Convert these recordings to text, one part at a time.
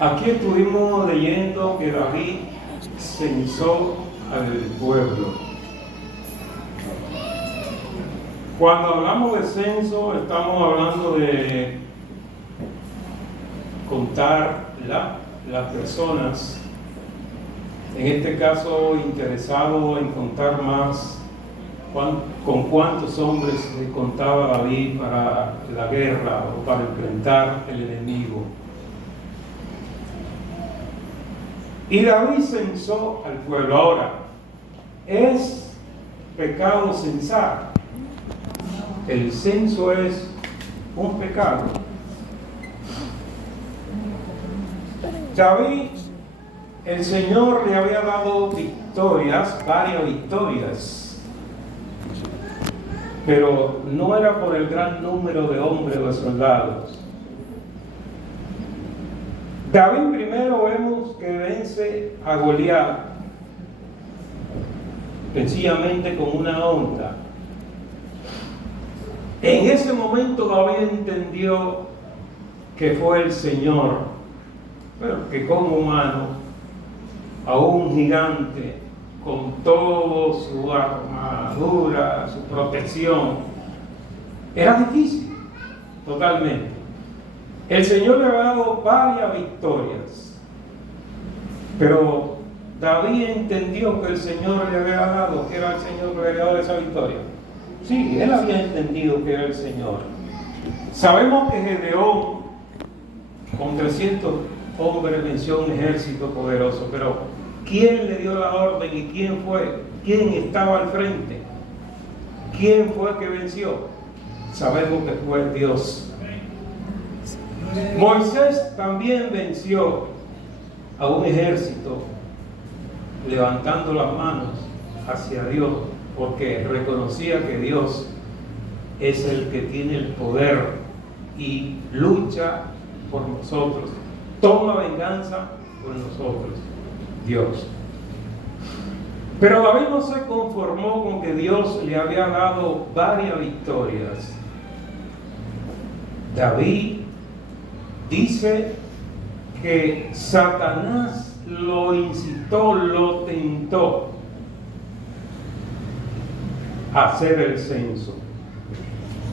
Aquí estuvimos leyendo que David censó al pueblo. Cuando hablamos de censo, estamos hablando de contar las personas, en este caso interesado en contar más con cuántos hombres contaba David para la guerra o para enfrentar el enemigo. Y David censó al pueblo. Ahora, ¿es pecado censar? El censo es un pecado. David, el Señor le había dado victorias, varias victorias, pero no era por el gran número de hombres o de soldados. David primero vemos que vence a Goliat, sencillamente con una onda. En ese momento David entendió que fue el Señor, pero que como humano, a un gigante, con toda su armadura, su protección, era difícil, totalmente. El Señor le había dado varias victorias, pero David entendió que el Señor le había dado, que era el Señor que le había dado esa victoria. Sí, él había entendido que era el Señor. Sabemos que Gedeón, con 300 hombres, venció un ejército poderoso, pero ¿quién le dio la orden y quién fue? ¿Quién estaba al frente? ¿Quién fue que venció? Sabemos que fue Dios. Moisés también venció a un ejército levantando las manos hacia Dios, porque reconocía que Dios es el que tiene el poder y lucha por nosotros, toma venganza por nosotros, Dios. Pero David no se conformó con que Dios le había dado varias victorias. David dice que Satanás lo incitó, lo tentó a hacer el censo.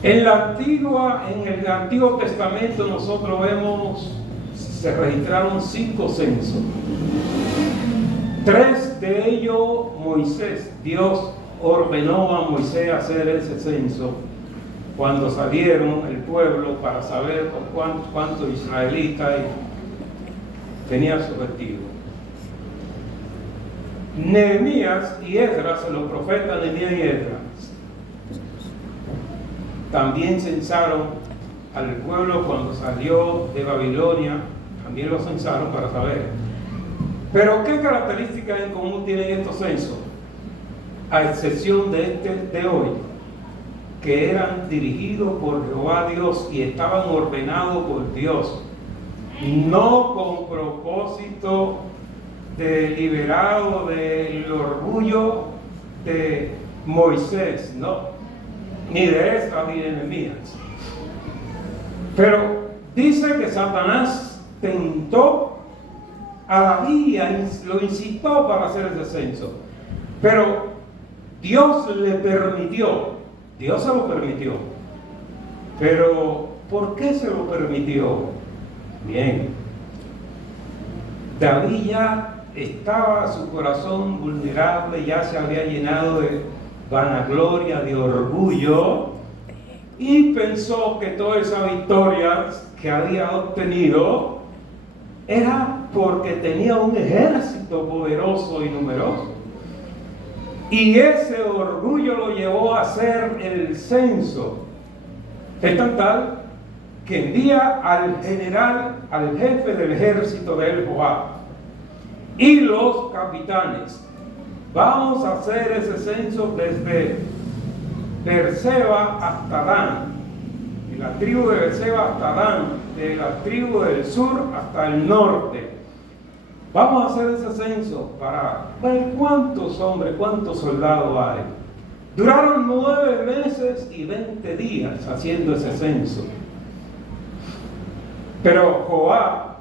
En el Antiguo Testamento nosotros vemos, se registraron 5 censos. 3 de ellos Moisés, Dios ordenó a Moisés hacer ese censo cuando salieron el pueblo para saber cuántos israelitas tenía sometido. Nehemías y Esdras, los profetas Nehemías y Esdras, también censaron al pueblo cuando salió de Babilonia, también lo censaron para saber. Pero ¿qué características en común tienen estos censos? A excepción de hoy, que eran dirigidos por Jehová Dios y estaban ordenados por Dios, no con propósito deliberado del orgullo de Moisés, no, ni de Esdras ni de Nehemías. Pero dice que Satanás tentó a David, lo incitó para hacer ese censo, pero Dios le permitió. Dios se lo permitió. Pero, ¿por qué se lo permitió? Bien. David ya estaba, su corazón vulnerable, ya se había llenado de vanagloria, de orgullo, y pensó que todas esas victorias que había obtenido era porque tenía un ejército poderoso y numeroso. Y ese orgullo lo llevó a hacer el censo. Es tan tal que envía al general, al jefe del ejército de él, Joab, y los capitanes. Vamos a hacer ese censo desde Beerseba hasta Dan, de la tribu de Beerseba hasta Dan, de la tribu del sur hasta el norte. Vamos a hacer ese censo para ver cuántos hombres, cuántos soldados hay. Duraron 9 meses y 20 días haciendo ese censo. Pero Joab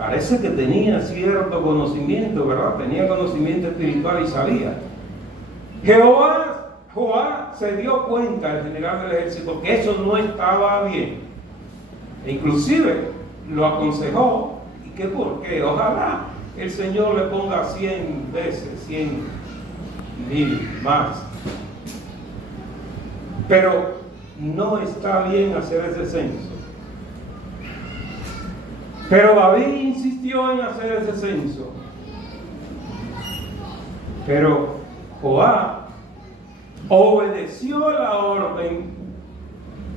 parece que tenía cierto conocimiento, ¿verdad? Tenía conocimiento espiritual y sabía. Joab se dio cuenta, el general del ejército, que eso no estaba bien. E inclusive lo aconsejó. ¿Y qué por qué? Ojalá el Señor le ponga 100 veces, 100,000 más. Pero no está bien hacer ese censo. Pero David insistió en hacer ese censo. Pero Joab obedeció la orden,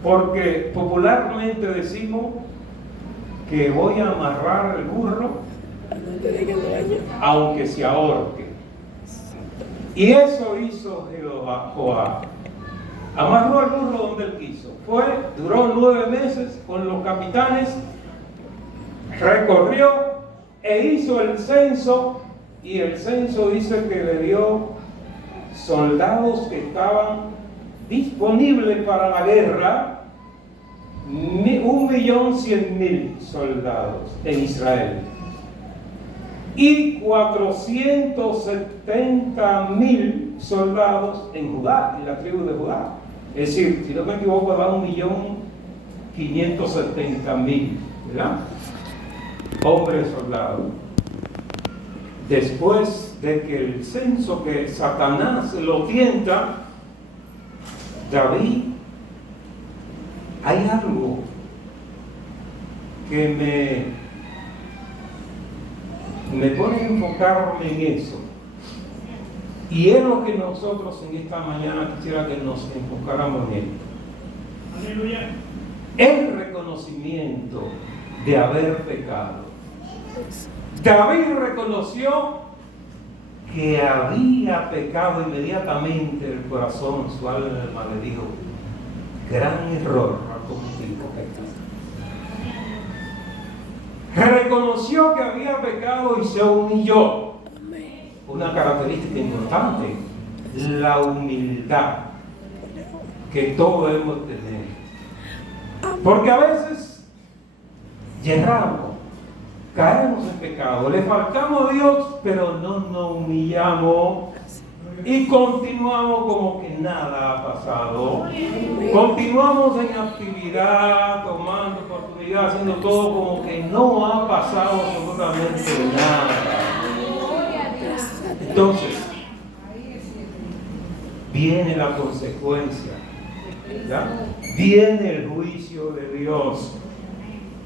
porque popularmente decimos que voy a amarrar el burro aunque se ahorque. Y eso hizo Joab. Amarró el burro donde él quiso. Duró 9 meses con los capitanes, recorrió e hizo el censo, y el censo dice que le dio soldados que estaban disponibles para la guerra, 1.100.000 soldados en Israel y 470.000 soldados en Judá, en la tribu de Judá. Es decir, si no me equivoco, da 1.570.000, ¿verdad? Hombres soldados. Después de que el censo, que Satanás lo tienta, David, hay algo que me pone a enfocarme en eso. Y es lo que nosotros en esta mañana quisiera que nos enfocáramos en él. Aleluya. El reconocimiento de haber pecado. David reconoció que había pecado inmediatamente en el corazón, su alma le dijo: gran error ha cometido pecado. Reconoció que había pecado y se humilló. Una característica importante, la humildad que todos debemos tener. Porque a veces erramos, caemos en pecado, le faltamos a Dios, pero no nos humillamos y continuamos como que nada ha pasado. Continuamos en actividad, tomando oportunidad, haciendo todo como que no ha pasado absolutamente nada. Entonces, viene la consecuencia, ¿ya? Viene el juicio de Dios.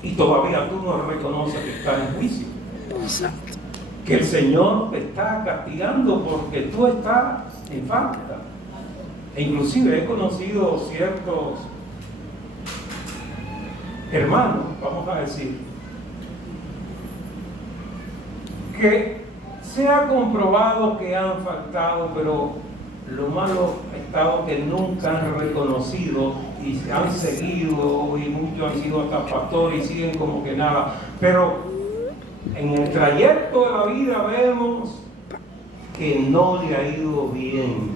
Y todavía tú no reconoces que estás en juicio. Que el Señor te está castigando porque tú estás en falta. E inclusive he conocido ciertos hermanos, vamos a decir, que se ha comprobado que han faltado, pero lo malo ha estado que nunca han reconocido y se han seguido, y muchos han sido hasta pastores y siguen como que nada. Pero en el trayecto de la vida vemos que no le ha ido bien,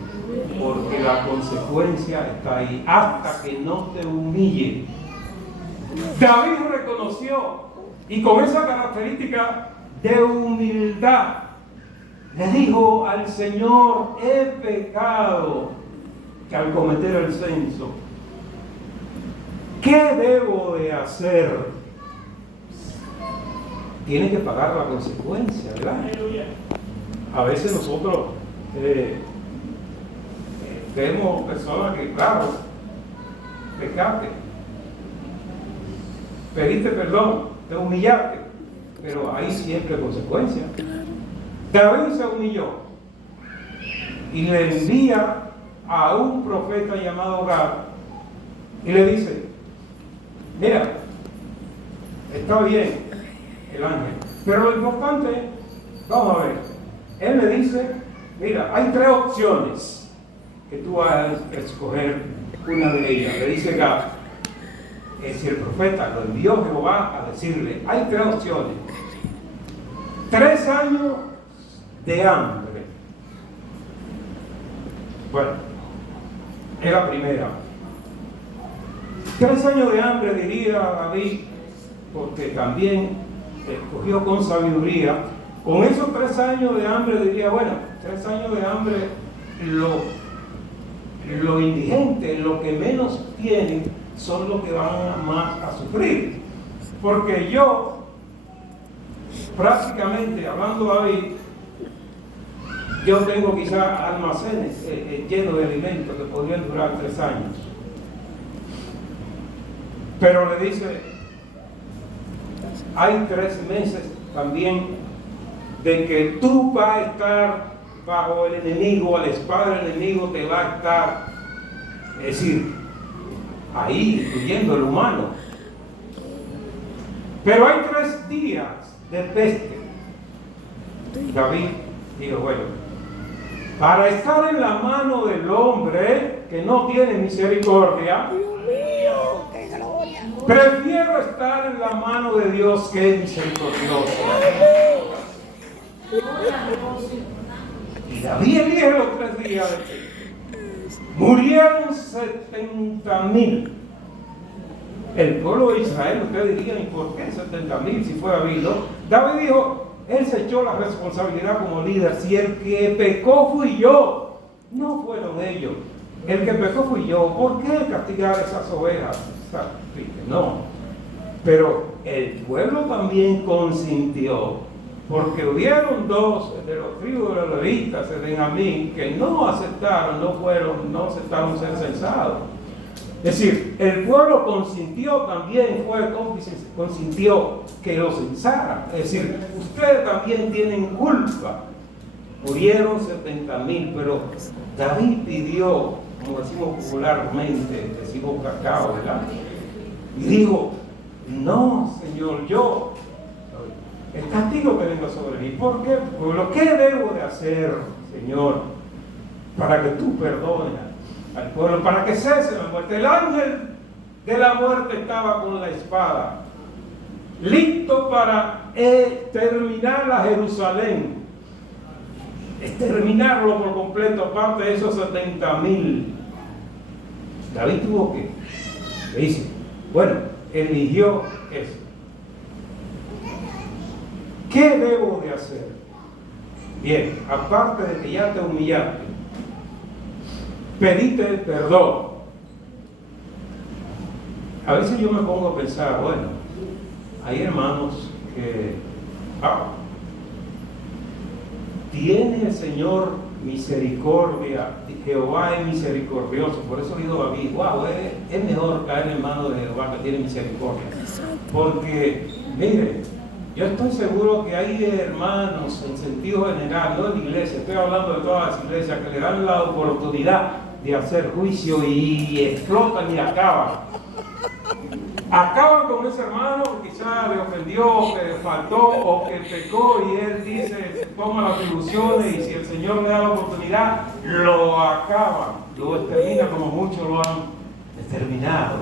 porque la consecuencia está ahí, hasta que no te humille. David reconoció, y con esa característica de humildad, le dijo al Señor: he pecado, que al cometer el censo, ¿qué debo de hacer? Tiene que pagar la consecuencia, ¿verdad? A veces nosotros vemos personas que, claro, pecaste, pediste perdón, te humillaste, pero hay siempre consecuencias. David se humilló y le envía a un profeta llamado Gad y le dice: mira, está bien el ángel, pero lo importante, vamos a ver, él le dice: mira, hay 3 opciones que tú vas a escoger una de ellas. Le dice Gad, si el profeta lo envió Jehová a decirle: hay 3 opciones, 3 años de hambre. Bueno, es la primera. 3 años de hambre, diría David, porque también escogió con sabiduría. Con esos 3 años de hambre diría, bueno, 3 años de hambre, lo indigente, lo que menos tienen, son los que van más a sufrir. Porque yo, prácticamente, hablando David, yo tengo quizás almacenes llenos de alimentos que podrían durar 3 años. Pero le dice, hay 3 meses también de que tú vas a estar bajo el enemigo, a la espada del enemigo te va a estar, es decir, ahí, incluyendo el humano. Pero hay 3 días de peste. David dijo, bueno, para estar en la mano del hombre que no tiene misericordia, prefiero estar en la mano de Dios que es misericordioso. Y David elige los 3 días de peste. Murieron 70,000. El pueblo de Israel, ustedes dirían, ¿y por qué 70,000 si fue David? ¿No? David dijo, él se echó la responsabilidad como líder. Si el que pecó fui yo, no fueron ellos. El que pecó fui yo. ¿Por qué castigar esas ovejas? No. Pero el pueblo también consintió, porque hubieron 2 de los tribus de los levitas de Benjamín que no aceptaron ser censados. Es decir, el pueblo consintió también, consintió que lo censaran. Es decir, ustedes también tienen culpa. Murieron 70,000, pero David pidió, como decimos popularmente, decimos cacao, ¿verdad? Y dijo, no, Señor, el castigo que venga sobre mí. ¿Por qué? Porque ¿qué debo de hacer, Señor, para que tú perdones al pueblo, para que cese la muerte? El ángel de la muerte estaba con la espada, listo para exterminar a Jerusalén, exterminarlo por completo, aparte de esos 70,000. David tuvo que, le dice, bueno, eligió eso. ¿Qué debo de hacer? Bien, aparte de que ya te humillaste, pedite perdón. A veces yo me pongo a pensar, bueno, hay hermanos que tiene el Señor misericordia, Jehová es misericordioso. Por eso digo David, wow, es mejor caer en manos de Jehová que tiene misericordia. Porque, mire, yo estoy seguro que hay hermanos en sentido general, no en la iglesia, estoy hablando de todas las iglesias, que le dan la oportunidad de hacer juicio y explotan y acaban. Acaban con ese hermano que quizás le ofendió, que le faltó o que pecó, y él dice, toma las atribuciones, y si el Señor le da la oportunidad, lo acaba, lo extermina como muchos lo han exterminado.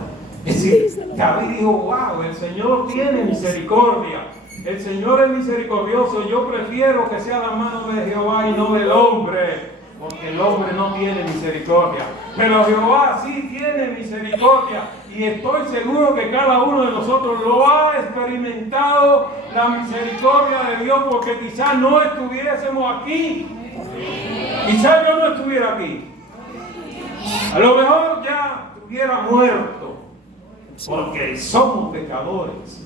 Es decir, David dijo, wow, el Señor tiene misericordia, el Señor es misericordioso, yo prefiero que sea la mano de Jehová y no del hombre, porque el hombre no tiene misericordia, pero Jehová sí tiene misericordia, y estoy seguro que cada uno de nosotros lo ha experimentado, la misericordia de Dios, porque quizás no estuviésemos aquí, quizás yo no estuviera aquí, a lo mejor ya estuviera muerto, porque somos pecadores.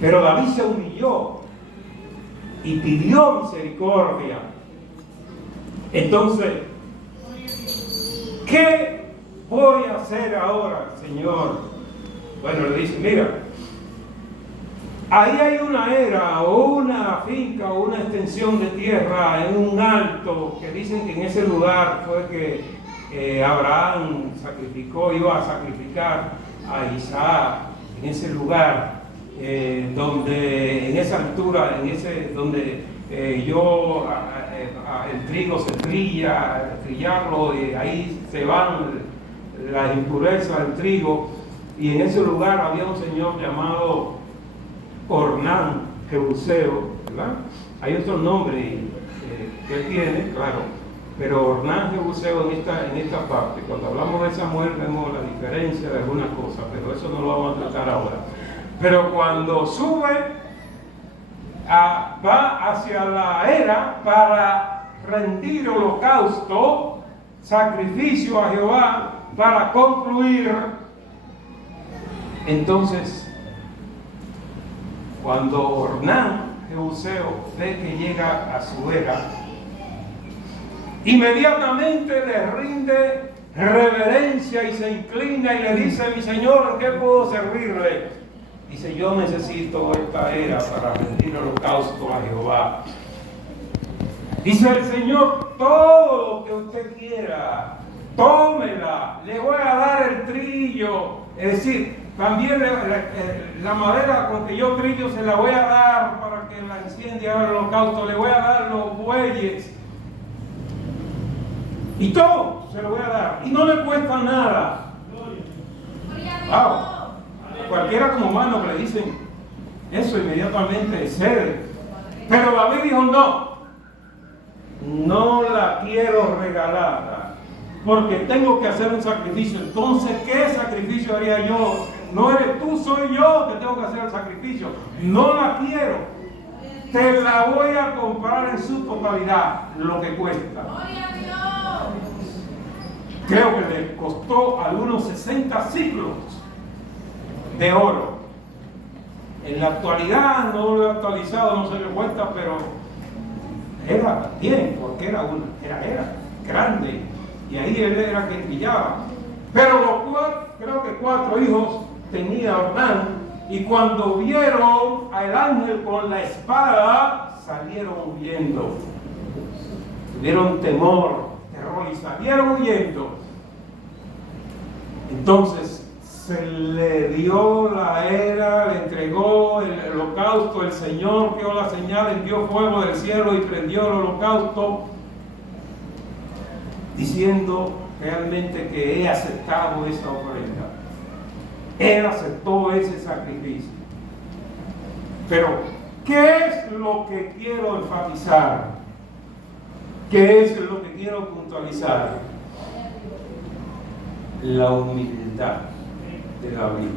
Pero David se humilló y pidió misericordia. Entonces, ¿qué voy a hacer ahora, Señor? Bueno, le dice, mira, ahí hay una era o una finca o una extensión de tierra en un alto, que dicen que en ese lugar fue que Abraham iba a sacrificar a Isaac, en ese lugar, donde en esa altura, donde el trigo se trillarlo, y ahí se van las impurezas del trigo, y en ese lugar había un señor llamado Ornán Jebuseo, ¿verdad? Hay otro nombre que él tiene, claro, pero Ornán Jebuseo en esta parte, cuando hablamos de Samuel vemos la diferencia de algunas cosas, pero eso no lo vamos a tratar ahora. Pero cuando sube va hacia la era para rendir holocausto, sacrificio a Jehová, para concluir. Entonces, cuando Ornán, Jebuseo, ve que llega a su era, inmediatamente le rinde reverencia y se inclina y le dice: mi Señor, ¿en qué puedo servirle? Dice: yo necesito esta era para rendir holocausto a Jehová. Dice el Señor: todo lo que usted quiera, tómela, le voy a dar el trillo, es decir, también la madera con que yo trillo se la voy a dar para que la encienda y haga el holocausto, le voy a dar los bueyes y todo se lo voy a dar y no le cuesta nada. Cualquiera como humano que le dicen eso, inmediatamente cede. Pero David dijo: no la quiero regalada, porque tengo que hacer un sacrificio. Entonces, ¿qué sacrificio haría yo? No eres tú, soy yo que tengo que hacer el sacrificio. No la quiero. Te la voy a comprar en su totalidad, lo que cuesta. Creo que le costó algunos 60 ciclos de oro. En la actualidad no lo he actualizado, no sé qué cuesta, pero era bien, porque era grande, y ahí él era quien pillaba. Pero creo que 4 hijos tenía Ornán, y cuando vieron al ángel con la espada, salieron huyendo. Tuvieron temor, terror, y salieron huyendo. Entonces se le dio la era, le entregó el holocausto, el Señor dio la señal, envió fuego del cielo y prendió el holocausto, diciendo realmente que he aceptado esa ofrenda. Él aceptó ese sacrificio. Pero, ¿qué es lo que quiero enfatizar? ¿Qué es lo que quiero puntualizar? La humildad de David,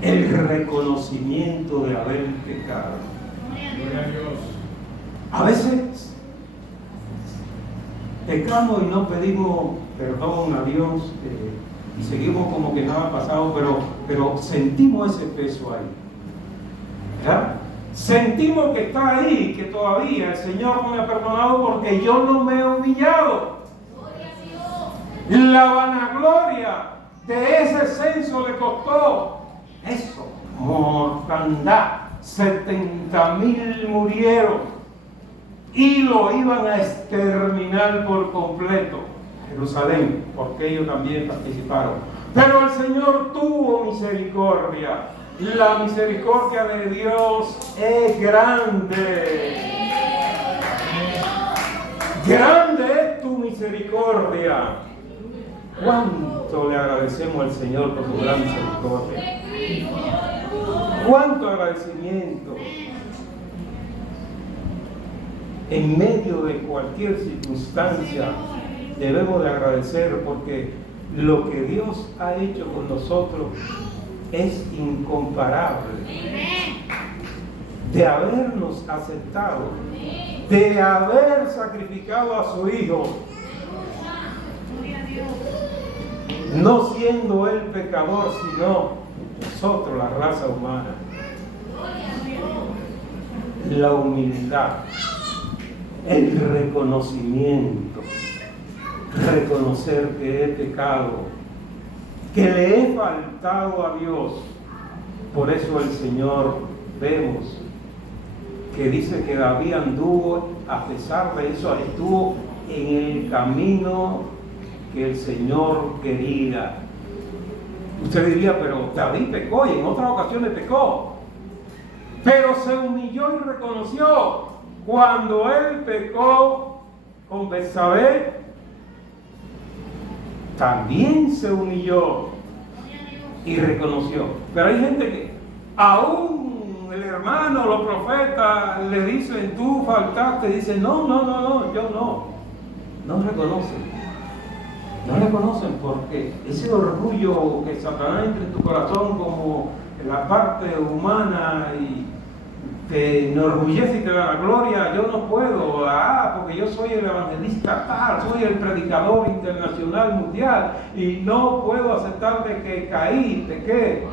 el reconocimiento de haber pecado. A veces pecamos y no pedimos perdón a Dios, y seguimos como que nada ha pasado, pero sentimos ese peso ahí, ¿verdad? Sentimos que está ahí, que todavía el Señor no me ha perdonado porque yo no me he humillado. La vanagloria de ese censo le costó eso, mortandad. 70,000 murieron y lo iban a exterminar por completo, Jerusalén, porque ellos también participaron. Pero el Señor tuvo misericordia. La misericordia de Dios es grande. Grande es tu misericordia. ¿Cuánto le agradecemos al Señor por su gran misericordia? ¿Cuánto agradecimiento? En medio de cualquier circunstancia debemos de agradecer, porque lo que Dios ha hecho con nosotros es incomparable. De habernos aceptado, de haber sacrificado a su Hijo, no siendo Él pecador, sino nosotros, la raza humana. La humildad, el reconocimiento, reconocer que he pecado, que le he faltado a Dios. Por eso el Señor, vemos que dice que David anduvo, a pesar de eso, estuvo en el camino que el Señor quería. Usted diría: pero David pecó, y en otras ocasiones pecó, pero se humilló y reconoció. Cuando él pecó con Betsabé, también se humilló y reconoció. Pero hay gente que aún el hermano, los profetas le dicen: tú faltaste, dice: no, yo no reconocen. No reconocen, porque ese orgullo que Satanás entra en tu corazón como en la parte humana, te enorgullece y te da la gloria. Yo no puedo, porque yo soy el evangelista tal, soy el predicador internacional mundial y no puedo aceptar de que caí, pequé.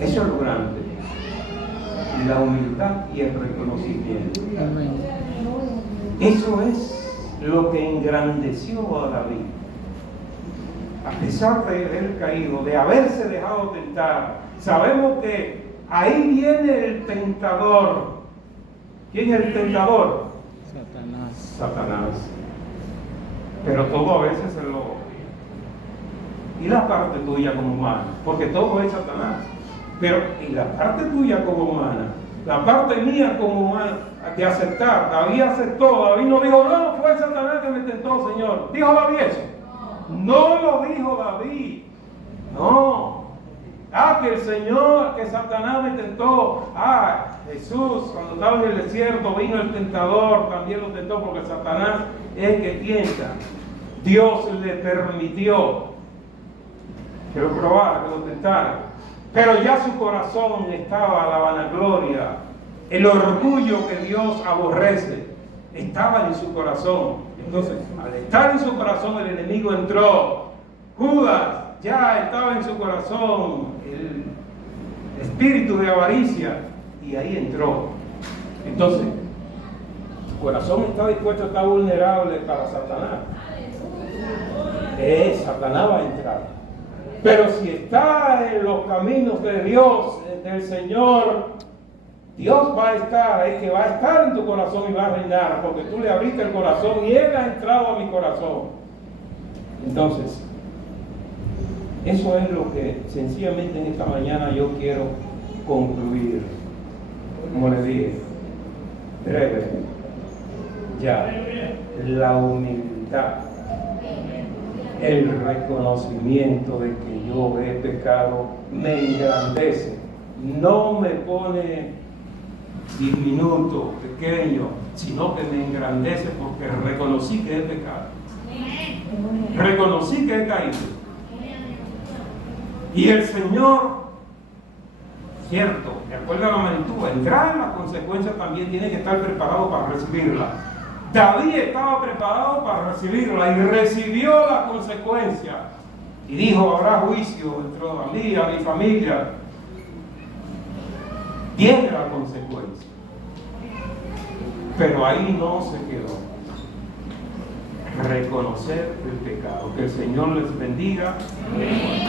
Eso es lo grande, la humildad y el reconocimiento. Eso es lo que engrandeció a David. A pesar de haber caído, de haberse dejado tentar, sabemos que ahí viene el tentador. ¿Quién es el tentador? Satanás. Pero todo a veces se lo... Y la parte tuya como humana, porque todo es Satanás. Pero y la parte tuya como humana, la parte mía como humana, hay que aceptar. David aceptó. David no dijo, no, fue Satanás que me tentó, Señor. ¿Dijo David eso? No lo dijo David. No. Que el Señor, que Satanás me tentó. Jesús, cuando estaba en el desierto, vino el tentador, también lo tentó, porque Satanás es el que tienta. Dios le permitió que lo probara, que lo tentara. Pero ya su corazón estaba a la vanagloria. El orgullo que Dios aborrece estaba en su corazón. Entonces, al estar en su corazón, el enemigo entró. Judas ya estaba en su corazón el espíritu de avaricia y ahí entró. Entonces, su corazón está dispuesto a estar vulnerable para Satanás. Satanás va a entrar. Pero si está en los caminos de Dios, del Señor, Dios va a estar, es que va a estar en tu corazón y va a reinar, porque tú le abriste el corazón y Él ha entrado a mi corazón. Entonces, eso es lo que sencillamente en esta mañana yo quiero concluir. Como le dije, breve, ya, la humildad, el reconocimiento de que yo he pecado me engrandece, no me pone diminuto, pequeño, sino que me engrandece porque reconocí que he pecado, reconocí que he caído. Y el Señor, cierto, de acuerdo a la magnitud, vendrá en las consecuencias, también tiene que estar preparado para recibirla. David estaba preparado para recibirla y recibió la consecuencia. Y dijo, habrá juicio dentro de mí, a mi familia. Tiene la consecuencia. Pero ahí no se quedó. Reconocer el pecado. Que el Señor les bendiga. Amén.